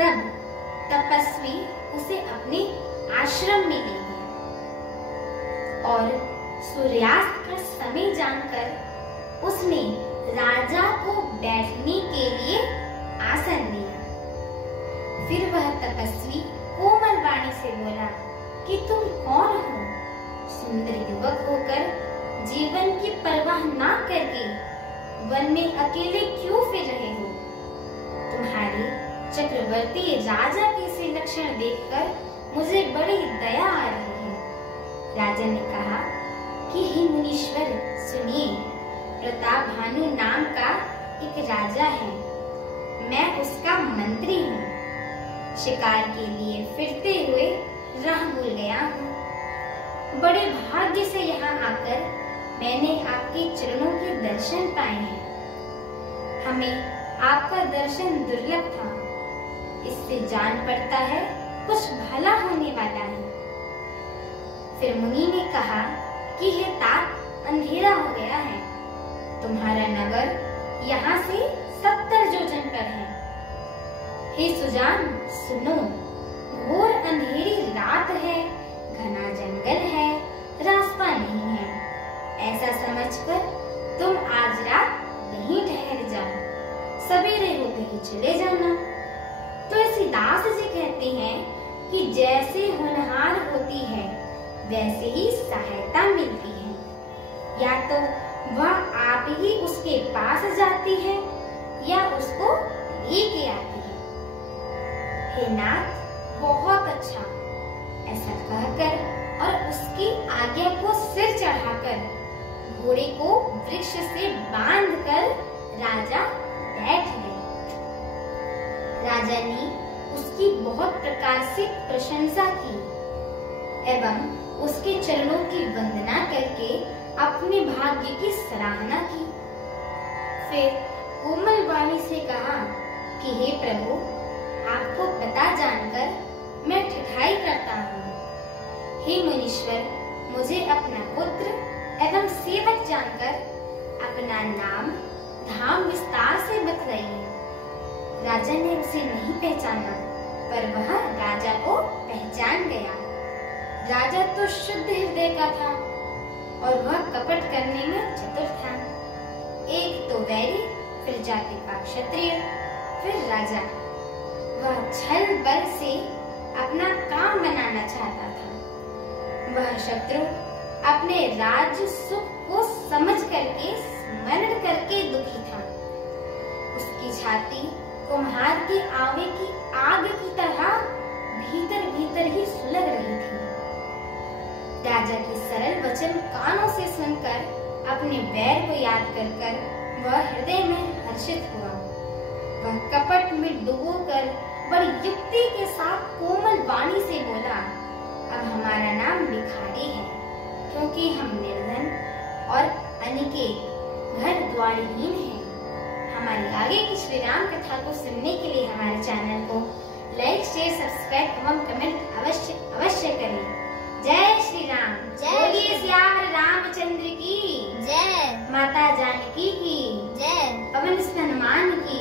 तब तपस्वी उसे अपने आश्रम में ले गया और सूर्यास्त का समय जानकर उसने राजा को बैठने के लिए आसन दिया। फिर वह तपस्वी कोमल वाणी से बोला कि तुम कौन हो? सुंदर युवक होकर जीवन की परवाह ना करके वन में अकेले क्यों फिर रहे हो? तुम्हारे चक्रवर्ती राजा के से लक्षण देखकर मुझे बड़ी दया आ रही है। राजा ने कहा कि हे मुनीश्वर सुनिए, प्रताप भानु नाम का एक राजा है, मैं उसका मंत्री हूँ। शिकार के लिए फिरते हुए राह भूल गया हूँ। बड़े भाग्य से यहाँ आकर मैंने आपके चरणों के दर्शन पाए हैं। हमें आपका दर्शन दुर्लभ था, इससे जान पड़ता है कुछ भला होने वाला है। फिर मुनि ने कहा कि हे तात, अंधेरा हो गया है, तुम्हारा नगर यहाँ से 70 योजन पर है। हे सुजान सुनो, घोर अंधेरी रात है, घना जंगल है, रास्ता नहीं है। ऐसा समझकर तुम आज रात यहीं ठहर जाओ, सवेरे होते ही चले जाना। तुलसीदास जी कहते हैं कि जैसे होनहार होती है वैसे ही सहायता मिलती है, या तो वह आप ही उसके पास जाती है या उसको लेके आती है। हे नाथ, बहुत अच्छा, ऐसा कहकर और उसकी आज्ञा को सिर चढ़ाकर घोड़े को वृक्ष से बांधकर राजा बैठ गए। राजा ने उसकी बहुत प्रकार से प्रशंसा की एवं उसके चरणों की वंदना करके अपने भाग्य की सराहना की। फिर कोमल वाणी से कहा कि हे प्रभु, आपको पता जानकर मैं ठठाई करता हूँ। हे मुनीश्वर, मुझे अपना पुत्र एवं सेवक जानकर अपना नाम धाम विस्तार से बतलाइए। राजा ने उसे नहीं पहचाना, पर वह राजा को पहचान गया। राजा तो शुद्ध हृदय का था और वह कपट करने में चतुर था। एक तो वैरी, फिर जाति का क्षत्रिय, फिर राजा। वह छल बल से अपना काम बनाना चाहता था। वह शत्रु अपने राज्य सुख को समझ करके स्मरण करके दुखी था। उसकी छाती कुम्हार के आवे की आग की तरह भीतर भीतर ही सुलग रही थी। राजा के सरल वचन कानों से सुनकर अपने बैर को याद कर वह हृदय में हर्षित हुआ। वह कपट में डूबोकर बड़ी युक्ति के साथ कोमल वाणी से बोला, अब हमारा नाम भिखारी है, क्योंकि हम निर्धन और अनिकेत, घर द्वारहीन हैं। हमारी आगे की श्री राम कथा को सुनने के लिए हमारे चैनल को लाइक, शेयर, सब्सक्राइब एवं कमेंट अवश्य करें। जय श्री राम। बोलिए श्याम रामचंद्र की जय। माता जानकी की जय। पवन सुत हनुमान की